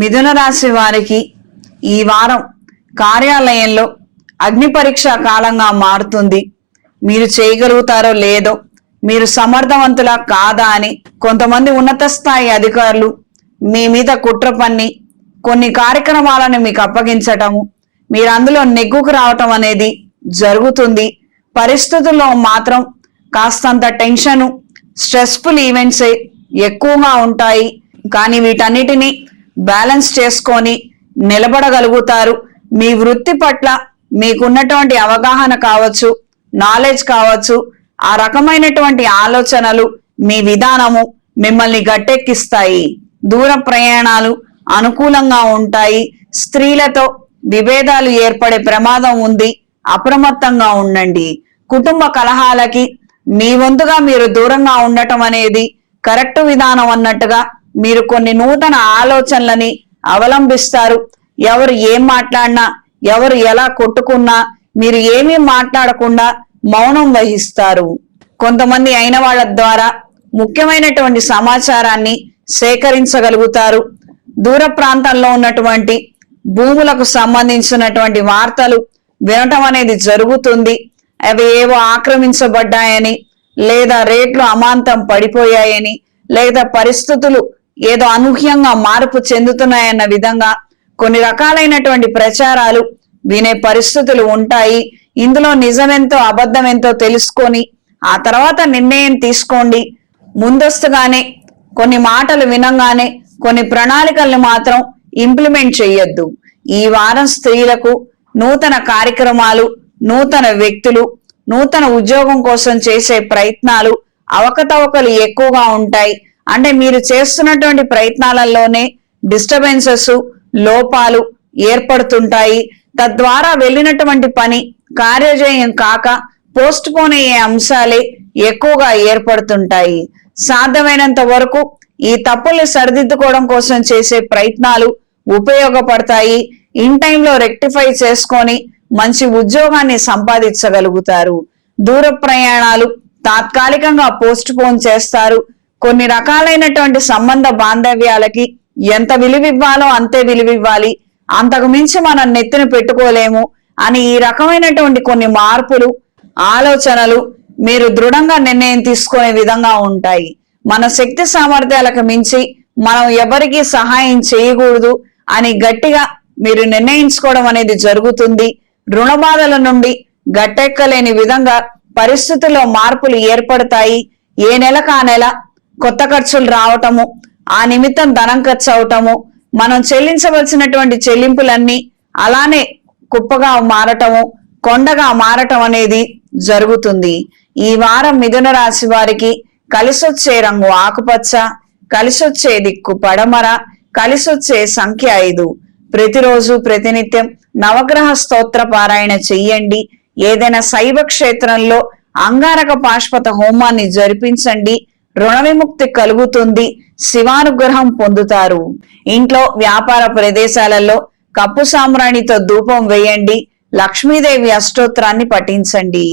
మిథున రాశి వారికి ఈ వారం కార్యాలయంలో అగ్ని పరీక్ష కాలంగా మారుతుంది. మీరు చేయగలుగుతారో లేదో మీరు సమర్థవంతులా కాదా అని కొంతమంది ఉన్నత స్థాయి అధికారులు మీ మీద కుట్ర పన్ని కొన్ని కార్యక్రమాలను మీకు అప్పగించటము మీరు అందులో నెగ్గుకు రావటం అనేది జరుగుతుంది. పరిస్థితుల్లో మాత్రం కాస్తంత టెన్షను స్ట్రెస్ఫుల్ ఈవెంట్సే ఎక్కువగా ఉంటాయి. కానీ వీటన్నిటినీ బ్యాలెన్స్ చేసుకొని నిలబడగలుగుతారు. మీ వృత్తి పట్ల మీకున్నటువంటి అవగాహన కావచ్చు నాలెడ్జ్ కావచ్చు ఆ రకమైనటువంటి ఆలోచనలు మీ విధానము మిమ్మల్ని గట్టెక్కిస్తాయి. దూర ప్రయాణాలు అనుకూలంగా ఉంటాయి. స్త్రీలతో విభేదాలు ఏర్పడే ప్రమాదం ఉంది. అప్రమత్తంగా ఉండండి. కుటుంబ కలహాలకి మీ వంతుగా మీరు దూరంగా ఉండటం అనేది కరెక్ట్ విధానం అన్నట్టుగా మీరు కొన్ని నూతన ఆలోచనలని అవలంబిస్తారు. ఎవరు ఏం మాట్లాడినా ఎవరు ఎలా కొట్టుకున్నా మీరు ఏమీ మాట్లాడకుండా మౌనం వహిస్తారు. కొంతమంది అయిన వాళ్ళ ద్వారా ముఖ్యమైనటువంటి సమాచారాన్ని సేకరించగలుగుతారు. దూర ప్రాంతాల్లో ఉన్నటువంటి భూములకు సంబంధించినటువంటి వార్తలు వినటం అనేది జరుగుతుంది. అవి ఏవో ఆక్రమించబడ్డాయని లేదా రేట్లు అమాంతం పడిపోయాయని లేదా పరిస్థితులు ఏదో అనూహ్యంగా మార్పు చెందుతున్నాయన్న విధంగా కొన్ని రకాలైనటువంటి ప్రచారాలు వినే పరిస్థితులు ఉంటాయి. ఇందులో నిజమెంతో అబద్ధమెంతో తెలుసుకొని ఆ తర్వాత నిర్ణయం తీసుకోండి. ముందస్తుగానే కొన్ని మాటలు వినంగానే కొన్ని ప్రణాళికల్ని మాత్రం ఇంప్లిమెంట్ చేయొద్దు ఈ వారం స్త్రీలకు నూతన కార్యక్రమాలు నూతన వ్యక్తులు నూతన ఉద్యోగం కోసం చేసే ప్రయత్నాలు అవకతవకలు ఎక్కువగా ఉంటాయి. అంటే మీరు చేస్తున్నటువంటి ప్రయత్నాలలోనే డిస్టర్బెన్సెస్ లోపాలు ఏర్పడుతుంటాయి. తద్వారా వెళ్ళినటువంటి పని కార్యజయం కాక పోస్ట్ పోన్ అయ్యే అంశాలే ఎక్కువగా ఏర్పడుతుంటాయి. సాధ్యమైనంత వరకు ఈ తప్పుల్ని సరిదిద్దుకోవడం కోసం చేసే ప్రయత్నాలు ఉపయోగపడతాయి. ఇన్ టైంలో రెక్టిఫై చేసుకొని మంచి ఉద్యోగాన్ని సంపాదించగలుగుతారు. దూర ప్రయాణాలు తాత్కాలికంగా పోస్ట్ పోన్ చేస్తారు. కొన్ని రకాలైనటువంటి సంబంధ బాంధవ్యాలకి ఎంత విలువివ్వాలో అంతే విలువివ్వాలి. అంతకు మించి మనం నెత్తిన పెట్టుకోలేము అని ఈ రకమైనటువంటి కొన్ని మార్పులు ఆలోచనలు మీరు దృఢంగా నిర్ణయం తీసుకునే విధంగా ఉంటాయి. మన శక్తి సామర్థ్యాలకు మించి మనం ఎవరికి సహాయం చేయకూడదు అని గట్టిగా మీరు నిర్ణయించుకోవడం అనేది జరుగుతుంది. రుణ బాధల నుండి గట్టెక్కలేని విధంగా పరిస్థితుల్లో మార్పులు ఏర్పడతాయి. ఏ నెలకు ఆ నెల కొత్త ఖర్చులు రావటము ఆ నిమిత్తం ధనం ఖర్చు అవటము మనం చెల్లించవలసినటువంటి చెల్లింపులన్నీ అలానే కుప్పగా మారటము కొండగా మారటం అనేది జరుగుతుంది. ఈ వారం మిథున రాశి వారికి కలిసొచ్చే రంగు ఆకుపచ్చ కలిసొచ్చే దిక్కు పడమర కలిసొచ్చే సంఖ్య ఐదు. ప్రతిరోజు ప్రతినిత్యం నవగ్రహ స్తోత్ర పారాయణ చెయ్యండి. ఏదైనా శైవ క్షేత్రంలో అంగారక పాశ్వత హోమాన్ని జరిపించండి. రుణ విముక్తి కలుగుతుంది శివానుగ్రహం పొందుతారు. ఇంట్లో వ్యాపార ప్రదేశాలలో కప్పు సామ్రాణితో ధూపం వేయండి లక్ష్మీదేవి అష్టోత్తరాన్ని పఠించండి.